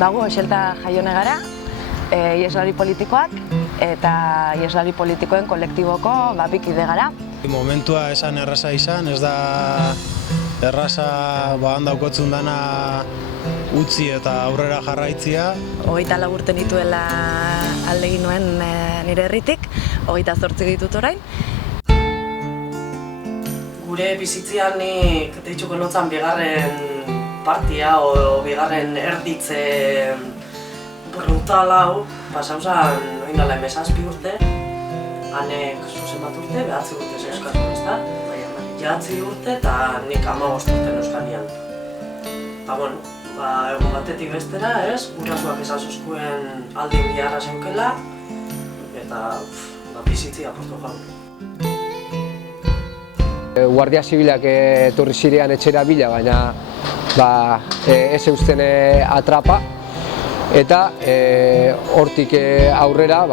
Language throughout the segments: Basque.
Bago, eselta jaione gara, ieslari politikoak eta ieslari politikoen kolektiboko bikide gara. Momentua esan erraza izan, ez da erraza handaukotzun dana utzi eta aurrera jarraitzia. 24 urte nituela alde egin nuen nire herritik, 28 ditut orain. Gure bizitzian nik deitzuko notzan bigarren partia o bigarren erditze brutal hau pasauzan oindala 17 urte, hanek zuzen bat urte, 9 urte euskatu, ezta? 9 urte eta nik 15 urte euskanian. Eta bueno, egun batetik bestera, gurasoak esazuzkuen aldin biharra zeukela eta bizitzia portu jaun. Guardia Zibilak etorri zirean etxera bila, baina ez eusten atrapa. Eta hortik aurrera,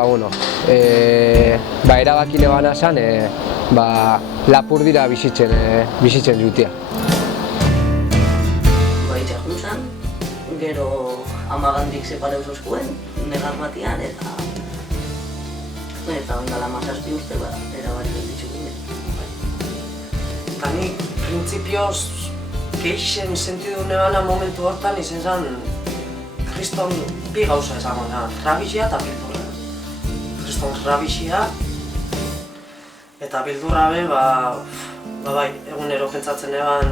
erabaki nebana zen, Lapurdira bizitzen jutia. Baitza juntzan, gero amagandik separeu zozkuen, negar batian, eta ondala 17 urte erabarik ditzu ginen. Eta nik, printzipioz, geixen sentidu nebana momentu hortan izen zen kriston bi gauza esango da, rabixia eta bildurra. Kriston rabixia eta bildurra be, egunero pentsatzen eban,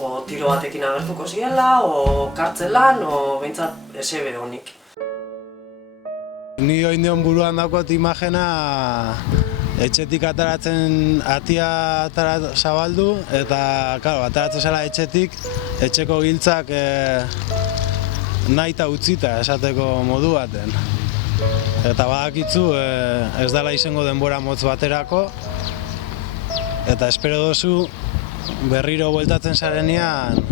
o tiro batekin agertuko ziela, o kartzelan, o behintzat esebe honik. Ni oindion buruan daukot imagena etxetik ataratzen atia zabaldu eta ataratzen zela etxetik, etxeko giltzak nahita utzita esateko modu baten. Eta badakitzu ez dela izango denbora motz baterako eta espero dozu berriro bueltatzen zarenean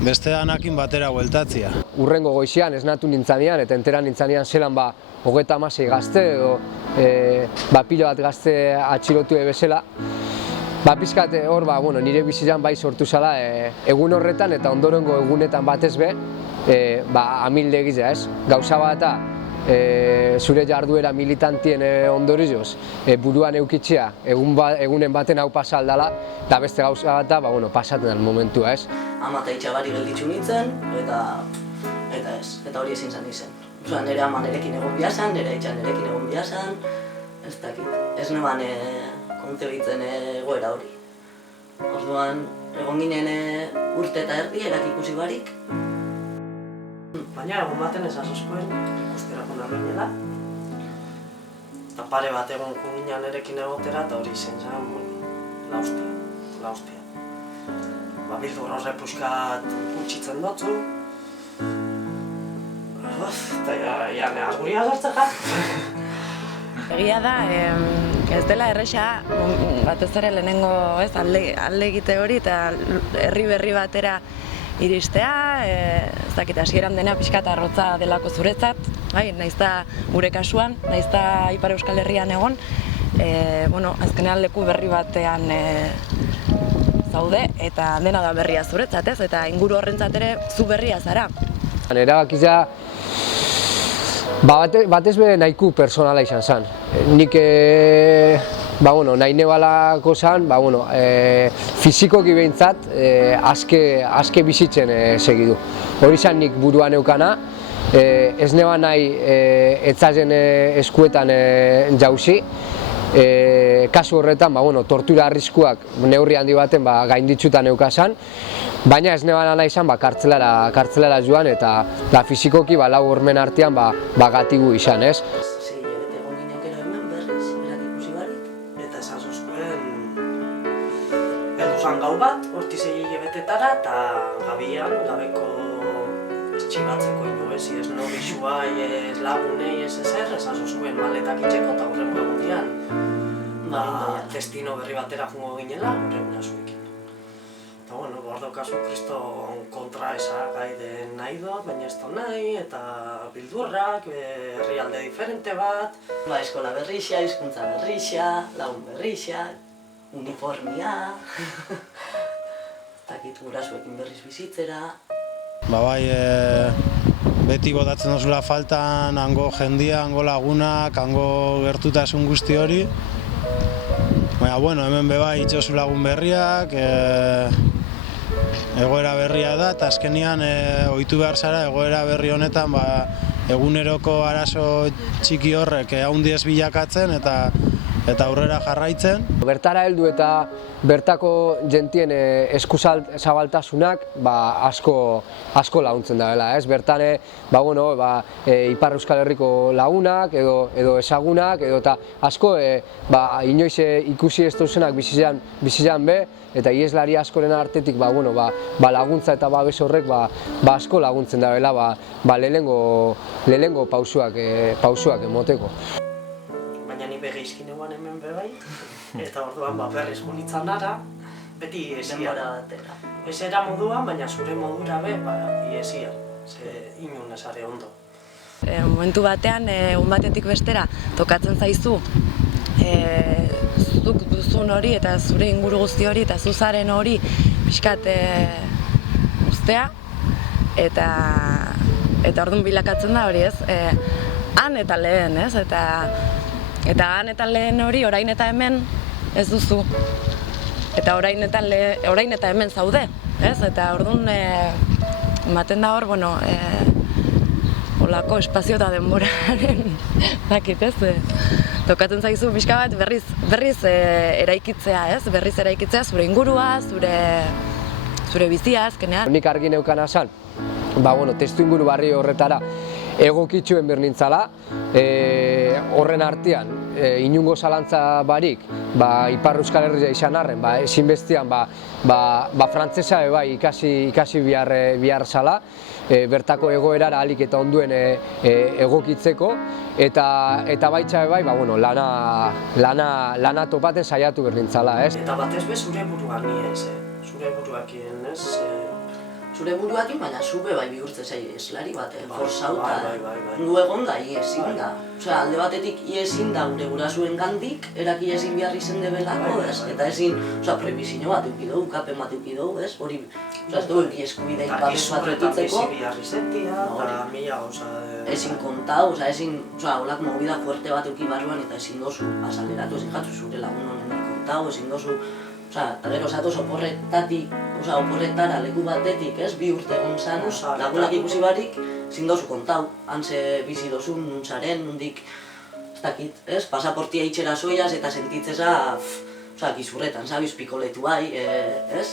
beste danakin batera bueltatzia. Urrengo goizean esnatu nintzanean eta entera nintzanean zelan 36 gazte edo pilo bat gazte atxilotu bezala. Pizkat hor nire bizitzan bai sortu zala egun horretan eta ondorengo egunetan batez be amilde egitea, ez? Gauza bata zure jarduera militantien ondorioz buruan eukitzea egunen baten hau pasa aldala eta beste gauza bata pasaten den momentua, ez? Ama eta itxabari gelditzu nintzen eta hori ezin zen izen. Nire ama nerekin egon bihazan, nire itxan nerekin egon bihazan, ez dakit. Ez neban kontzebitzen egoera hori. Orduan, egon ginen urte eta erdi erak ikusi barik. Baina egun baten ezazuzkoen ikusterako narroinela. Eta pare bat egon junginan erekin egotera eta hori izen zen, laustia. Bildur horre puskat gutxitzen dutzu. Eta ja nehaz guri agertzen ja. Egia da, ez dela erresa, batez ere lehenengo alde egite hori eta herri berri batera iristea, ez dakit hasieran dena pixka eta arrotza delako zuretzat, naizta gure kasuan, naizta Ipar Euskal Herrian egon, azkenean leku berri batean zaude eta dena da berria zuretzat, ez? Eta inguru horrentzat ere zu berria zara. Erabakitza batez be nahiku personala izan zen. Nik nahi nebalako zen, fizikoki behintzat aske bizitzen segidu. Hori zen nik buruan eukana, ez neban nahi etzazen eskuetan jauzi. Kasu horretan, tortura arriskuak neurri handi baten gainditzutan eukazan, baina ez nebana nahi izan kartzelara joan eta fizikoki lau hormen artean gatibu izan, ez? 6 hilabete egon ginen gero hemen berriz, erak ikusi barik. Eta ezazuzkoen elduzan gau bat, horti 6 hilabetetara eta gabian, gabeko txibatzeko ino ez nobixuai, ez lagunei, ez ezer, ezazuzkoen maletak itxeko eta horrengo egunean destino berri batera jungo ginela, horreguna zuekin. Eta hor daukazu kriston kontra esagai den nahi dut, baina ez da nahi, eta bildurrak, herrialde diferente bat. Eskola berrixia, hizkuntza berrixia, lagun berrixia, uniformia, takit gurasuekin berriz bizitzera. Bai, beti botatzen dozula faltan, hango jendia, hango lagunak, hango gertutasun guzti hori. Baina, bueno, hemen bai itxosu lagun berriak, egoera berria da, eta azkenian ohitu behar zara egoera berri honetan eguneroko arazo txiki horrek handiez bilakatzen eta aurrera jarraitzen. Bertara heldu eta bertako jentien eskuzabaltasunak asko laguntzen da. Bertan Ipar Euskal Herriko lagunak edo ezagunak eta asko inoiz ikusi ez duzunak bizitzan be, eta ieslari askoren artetik laguntza eta babes horrek asko laguntzen da lehenengo pausuak emoteko. Baina ni begeizkin eguan hemen bebai, eta orduan berriz gunitzan nara, beti iesia. Ezera moduan, baina zure modura be, iesia, ze inun esare ondo. Momentu batean, egun batetik bestera, tokatzen zaizu, zuk duzun hori eta zure inguru guzti hori eta zuzaren hori pixkat ustea, eta orduan bilakatzen da hori, ez? Han eta lehen, ez? Eta han eta lehen hori orain eta hemen ez duzu. Eta orain eta hemen zaude, ez? Eta orduan ematen da hor, olako espazio eta denboraren dakit, ez? Tokatzen zaizu pixka bat berriz eraikitzea, ez? Berriz eraikitzea zure ingurua, zure bizia azkenean. Nik argi neukana zan, testu inguru barri horretara egokitzuen bernintzala, horren artean inungo zalantza barik, Ipar Euskal Herria izan arren, ezinbestean frantzesa ikasi behar zala, bertako egoerara ahalik eta onduen egokitzeko, eta baitza lana topaten saiatu bernintzala, ez? Eta batez be zure buruak niez, zure buruakien, ez? Zure buruakin, baina zube bihurtzen zaila eslari bat, forzauta, du egon da, iezin da. Osea, alde batetik iezin da gure gurasuen gandik, eraki iezin behar izen debelako, ez? Eta ezin, prebizio bat eukidou, kapen bat eukidou, ez? Hori, ez du eki eskubideik babes bat retitzeko. Ezin kontau, ezin, holak movida fuerte bat euki barruan eta ezin dozu azaleratu, ezin jatzu zure lagun honen kontau, ezin dozu. Eta gero zatoz oporretara leku batetik, ez, 2 urte egon zan, lagunak ikusi barik, ezin dozu kontau, hantze bizi dozun, nuntzaren, nundik, ez dakit, ez, pasaportia itxera zoiaz eta sentitzeza, gizurretan, zabiz, pikoletu ez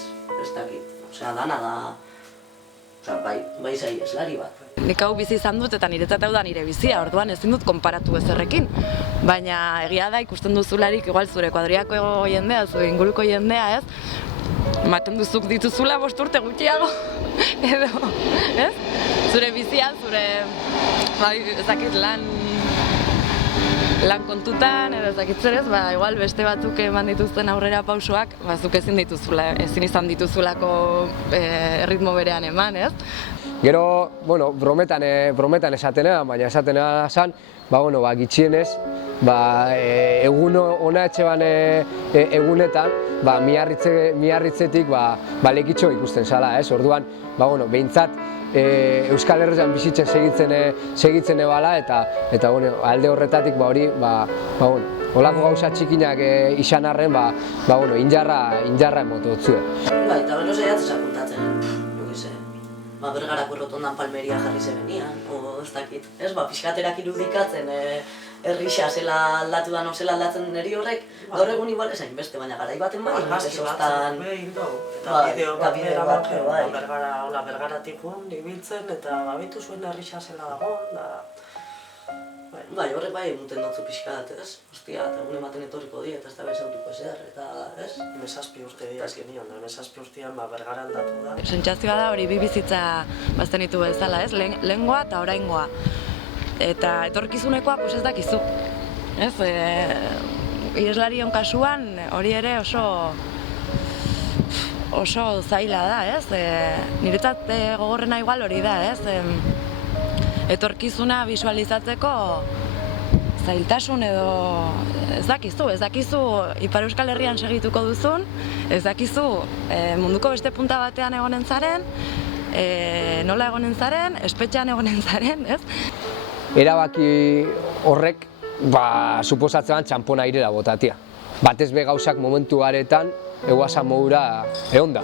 dakit, dana da, bai zai eslari bat. Nik hau bizi izan dut eta niretzat hau da nire bizia, orduan ezin dut konparatu ezerrekin. Baina egia da ikusten duzularik, igual zure kuadriako jendea, zure inguruko jendea, ez? Ematen duzuk dituzula 5 urte gutxiago, edo, ez? Zure bizia, zure, ezakit lan kontutan, edo ezakit zer ez, igual beste batzuk eman dituzten aurrera pausoak, zuk ezin izan dituzulako erritmo berean eman, ez? Gero, brometan esatenean, baina esatenean zan, gitxienez, egun hona etxeban egunetan, miarritzetik lekitxo ikusten zala, ez? Orduan, behintzat Euskal Herrian bizitzen segitzen ebala, eta alde horretatik hori, holako gauza txikinak izan arren, injarra emotu dutzue. Eta bero zaiatzen apuntatzen. Bergarako rotondan palmeria jarri zebenian, ez dakit, ez, pixkaterak irudikatzen errixa zela aldatu da, zela aldatzen niri horrek, gaur egun igual ezain beste, baina garai baten bai, argazki batzen behin dugu, eta bideo bat erabatzen, bergaratik joan, ibiltzen, eta babitu zuen errixa zela dagoen, bai, horrek bai emuten dutzu pixkat, ez? Ostia, eta egun ematen etorriko di, eta ez da bezautuko ezer, eta, ez? 17 urte diaz genion, 17 urtean bergara aldatu da. Sentsazioa da hori bi bizitza bazten ditu bezala, ez? Lehengoa eta oraingoa. Eta etorkizunekoa, ez dakizu. Ez? Ieslarion kasuan hori ere oso zaila da, ez? Niretzat gogorrena igual hori da, ez? Etorkizuna bisualizatzeko zailtasun edo ez dakizu Ipar Euskal Herrian segituko duzun, ez dakizu munduko beste punta batean egonen zaren, nola egonen zaren, espetxean egonen zaren, ez? Erabaki horrek, suposatzen txanpona airera botatia. Batez be gauzak momentu garetan, eguazan modura egon da.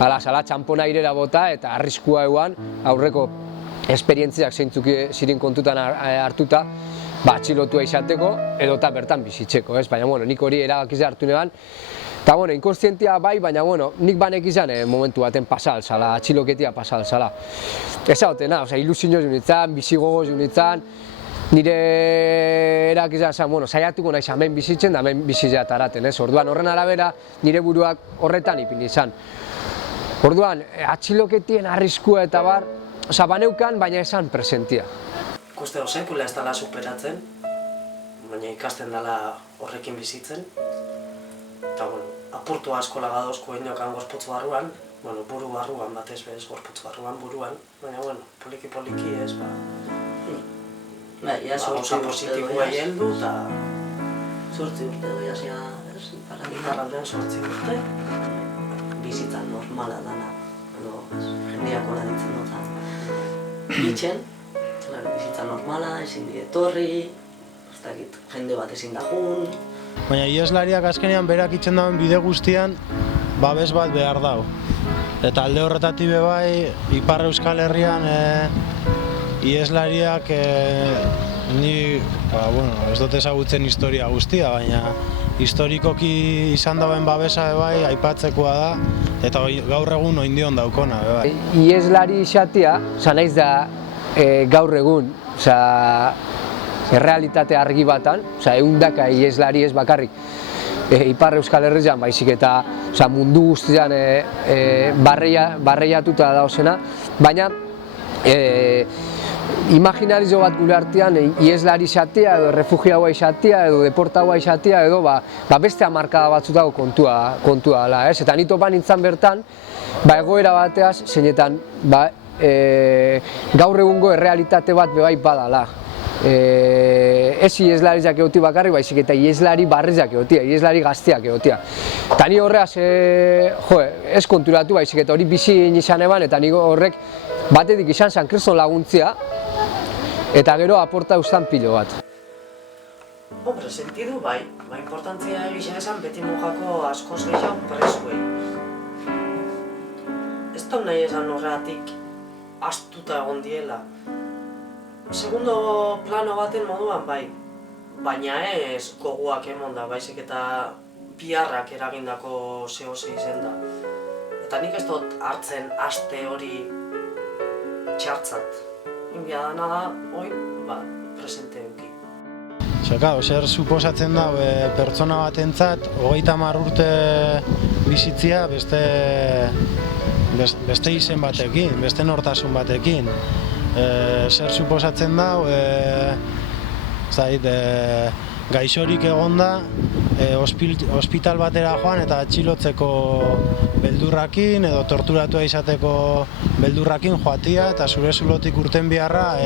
Zala txanpona airera bota eta arriskua eguan aurreko esperientziak zeintzuk ziren kontutan hartuta, atxilotua izateko edota bertan bizitzeko, ez? Baina, nik hori erabakiz hartu neban. Eta, inkonstientia bai, baina, nik banek izan momentu baten pasal zala, atxiloketia pasal zala. Ez hautena, ilusio zunitzen, bizigogo zunitzen, nire erakizan zen, saiatuko nahiz hemen bizitzen da hemen bizitzea taraten, ez? Orduan, horren arabera, nire buruak horretan ipini izan. Orduan, atxiloketien arriskua eta bar, baneukan, baina esan presentia. Ikuste sekula ez dela superatzen, baina ikasten dela horrekin bizitzen. Eta, apurtu asko lagadozko inokan gorputz barruan, buru barruan batez bez, gorputz barruan, buruan, baina, poliki-poliki ez, gauza positiboa heldu eta... 8 urte doia zia, ez? Iparraldean 8 urte. Bizitza normala dana, jendeak hona ditzen dutan. Itxen, bizitza normala, ezin dietorri, ez dakit, jende bat ezin dagun. Baina ieslariak azkenean berak itzen dauen bide guztian babes bat behar dau. Eta alde horretatik bai, Ipar Euskal Herrian ieslariak ni, ez dut ezagutzen historia guztia, baina historikoki izan dauen babesa bai aipatzekoa da, eta gaur egun oindion daukona bai. Ieslari izatea, naiz da gaur egun, errealitate argi batan, ehundaka ieslari ez bakarrik Ipar Euskal Herrian, baizik eta mundu guztian barreiatuta dauzena, baina imaginario bat gure artean ieslari izatea, edo refugiaua izatea, edo deportaua izatea, edo beste hamarkada batzutako kontua dela, ez? Eta nito nintzen bertan, egoera bateaz, zeinetan gaur egungo errealitate bat bebai badala. Ez ieslariak egotia bakarrik, baizik eta ieslari barrizak egotia, ieslari gazteak egotia. Eta ni horreaz ez konturatu, baizik eta hori bizi izan eban, eta ni horrek batetik izan zen kriston laguntzia, eta gero aporta eustan pilo bat. Hombre, sentidu bai, importantzia egisa esan beti mugako askoz gehiago presuei. Ez da nahi esan horregatik astuta egon diela. Segundo plano baten moduan bai, baina ez goguak emon da, baizik eta biharrak eragindako zehose izen da. Eta nik ez dut hartzen aste hori txartzat. Inbia dana da, hoi, presente euki. Zer suposatzen da pertsona batentzat 30 urte bizitzia beste izen batekin, beste nortasun batekin. Zer suposatzen da, gaixorik egonda, ospital batera joan eta atxilotzeko beldurrakin edo torturatua izateko beldurrakin joatia eta zure zulotik urten biharra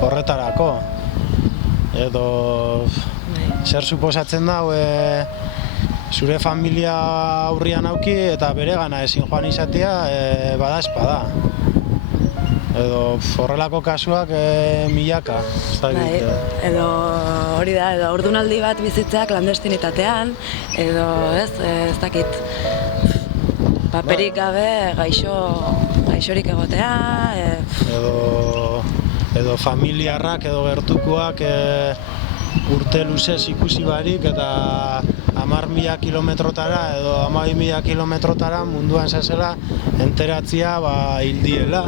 horretarako. Edo zer suposatzen da, zure familia aurrian auki eta bere gana ezin joan izatea bada espada. Edo horrelako kasuak milaka. Edo hori da, edo ordunaldi bat bizitzea klandestinitatean, edo ez dakit, paperik gabe gaixorik egotea. Edo familiarrak edo gertukoak urte luzez ikusi barik eta 10.000 kilometrotara edo 12.000 kilometrotara munduan zazela enteratzia hildiela.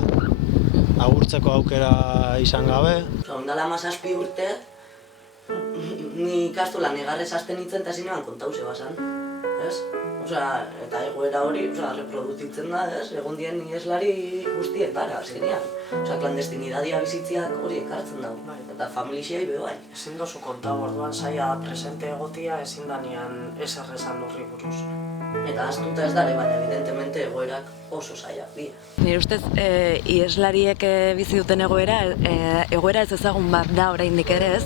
Agurtzeko aukera izan gabe. Ondala 17 urte, ni ikastolan negarrez hasten nintzen eta zinean kontause basan, ez? Eta egoera hori reprodutitzen da, ez? Egon dien ieslari guztietara, azkenean. Klandestinidadia bizitziak hori ekartzen dago, eta familixiai bebai. Ezin dozu konta orduan saia presente egotia ezin danean ezer esan horri buruz. Eta astuta ez dara, baina evidentemente egoerak oso zaiak dira. Nire ustez, ieslariek bizi duten egoera ez ezagun bat da oraindik ere, ez?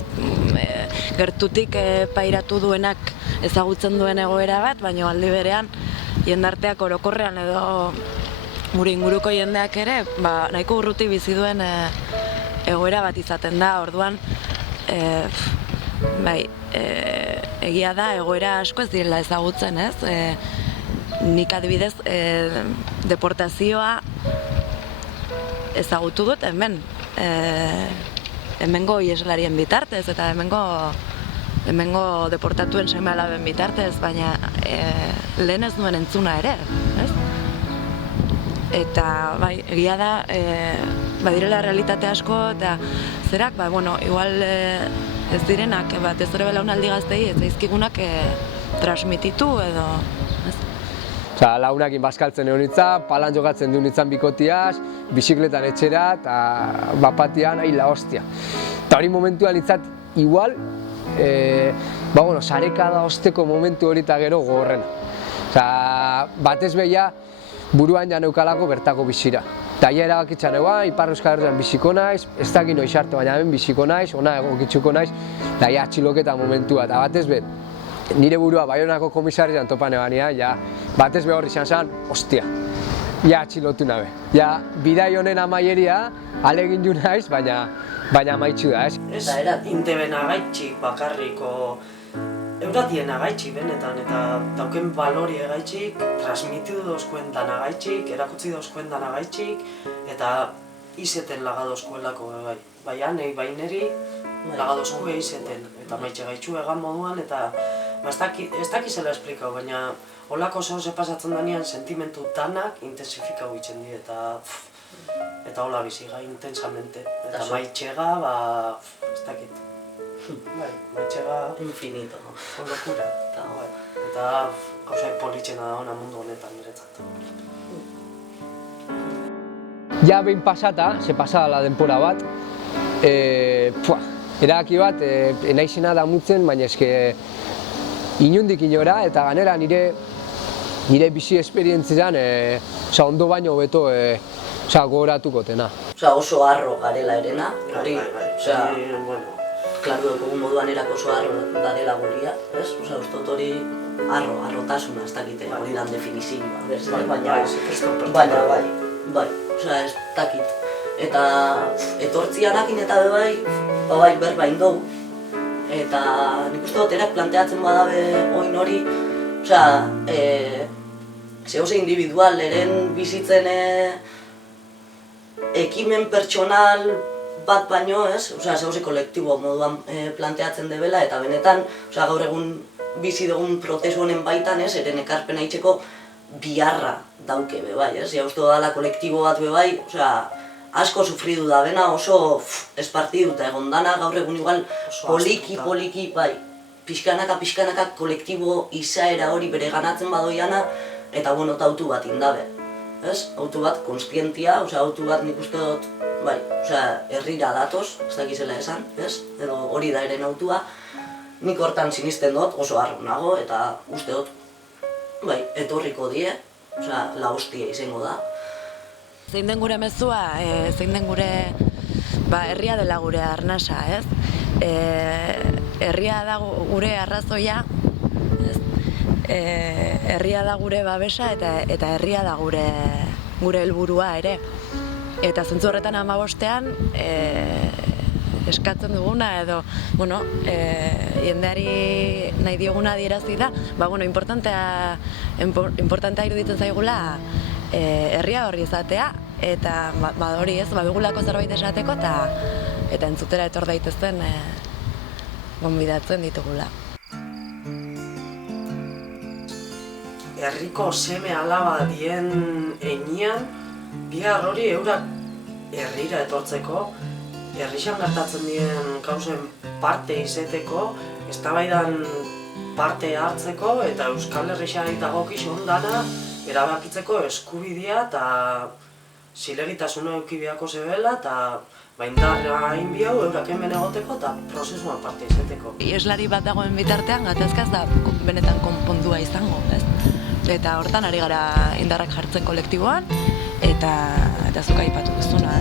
Gertutik pairatu duenak ezagutzen duen egoera bat, baina aldi berean jendarteak orokorrean edo gure inguruko jendeak ere, nahiko urruti bizi duen egoera bat izaten da, orduan, egia da egoera asko ez direla ezagutzen, ez? Nik adibidez, deportazioa ezagutu dut hemengo iheslarien bitartez eta hemengo deportatuen seme-alaben bitartez, baina lehen ez nuen entzuna ere, ez? Eta bai, egia da, badirela realitate asko eta zerak, igual ez direnak, ez ere belaunaldi gaztei ez daizkigunak transmititu edo, ez? Osa, launakin bazkaltzen egon nintzen, palan jokatzen du nintzen bikotiaz, bizikletan etxera eta bapatian, la hostia. Eta hori momentua nintzat, igual, sarekada osteko momentu hori eta gero gogorrena. Osa, batez behia, buruan janeukalako bertako bizira. Eta ia erabakitzen eguan, Ipar Euskal Herrian biziko naiz, ez dakit noiz arte, baina hemen biziko naiz, ona egokitzuko naiz, eta ia atxiloketa momentua. Eta batez be, nire burua Baionako komisarian topan ebanean, batez be hor izan zen, ostia, ja atxilotu nabe. Ja, bidai honen amaieria, alegin ju naiz, baina amaitxu da, ez? Ez inteben agaitxik bakarriko, euratien agaitxik benetan, eta dauken balori agaitxik, transmitidu dozkuen dan agaitxik, erakutsi dozkuen dan agaitxik, eta izeten lagadozkuelako, bai anei, bai neri, lagadozkue izeten, eta maitxe gaitxu egan moduan, eta ez dakizela esplikau, baina holako zehose pasatzen danean sentimentu danak intensifikau itzen di, eta hola biziga, intensamente. Eta maitxega, ez dakit. Bai, maitxega... Infinito. Locura. Eta gauza politxena da ona mundu honetan niretzat. Ja behin pasata, ze pasada la denpora bat, erabaki bat, naizena damutzen, baina eske inundik inora, eta ganera nire bizi esperientzian, ondo baino hobeto gogoratuko tena. Oso harro garela erena, hori, klaru dugu moduan erako oso harro darela guria, ez? Ustot hori harrotasuna ez dakite, hori dan definizioa, baina bai, ez dakit. Eta etortzianakin eta bai berbain dugu. Eta nik uste dut erak planteatzen badabe oin hori, zehose individual, eren bizitzen ekimen pertsonal bat baino, ez? Zehose kolektibo moduan planteatzen debela, eta benetan, gaur egun bizi dugun prozesu honen baitan, ez? Eren ekarpena itxeko biharra dauke bebai, ez? Ja uste dala kolektibo bat bebai, asko sufridu da bena, oso espartiduta egon dana, gaur egun igual poliki, bai, pixkanaka kolektibo izaera hori bere ganatzen badoiana, eta autu bat indabe, ez? Autu bat konstientia, autu bat nik uste dut, bai, herrira datoz, ez dakizela esan, ez? Edo hori da eren autua, nik hortan sinisten dut, oso harro nago, eta uste dut, bai, etorriko die, la hostia izango da. Zein den gure mezua, zein den gure herria dela gure arnasa, ez? Herria da gure arrazoia, herria da gure babesa eta herria da gure helburua ere. Eta zentzu horretan 15ean eskatzen duguna edo, jendeari nahi dioguna adierazi da, importantea iruditzen zaigula herria horri izatea, eta hori ez, badugulako zerbait esateko eta entzutera etor daitezen gonbidatzen ditugula. Herriko seme alaba dien einian, bihar hori eurak herrira etortzeko, herrixan gertatzen dien gauzen parte izeteko, eztabaidan parte hartzeko eta Euskal Herrixari dagokizun dana erabakitzeko eskubidea eta zilegitasuna eduki beharko zebela eta indarra inbiau eurak hemen egoteko eta prozesuan parte izeteko. Ieslari bat dagoen bitartean gatazka ez da benetan konpondua izango, ez? Eta hortan ari gara indarrak jartzen kolektiboan eta zuk aipatu duzuna,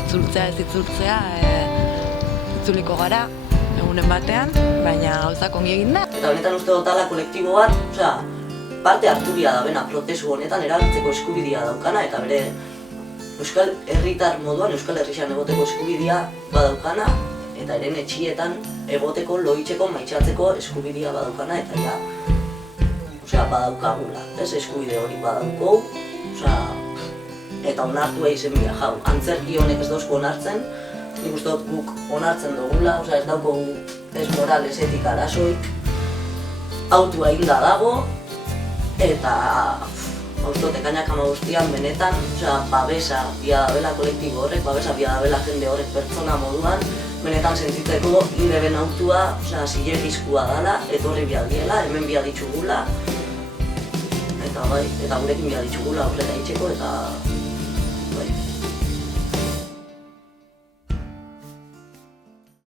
itzultzea ez itzultzea, itzuliko gara egunen batean, baina gauzak ongi egin da. Eta benetan uste dut ala kolektibo bat, parte harturia da bena prozesu honetan erabiltzeko eskubidea daukana eta bere Euskal Herritar moduan Euskal Herrixan egoteko eskubidea badaukana eta eren etxietan egoteko, loitzeko, maitxatzeko eskubidea badaukana eta ja, badaukagula, ez eskubide hori badaukou, eta onartu izen bila jau. Antzerki honek ez dauzko onartzen, nik uste dut guk onartzen dugula, ez daukogu ez moral, ez etika arazoik, autua inda dago, eta haustote kainak ama guztian benetan, babesa bia dabela kolektibo horrek, babesa bia dabela jende horrek pertsona moduan, benetan sentitzeko indeben autua, zilegizkua dala, etorri bialdiela, hemen bialditxugula, eta gurekin bialditxugula aurrera itxeko, eta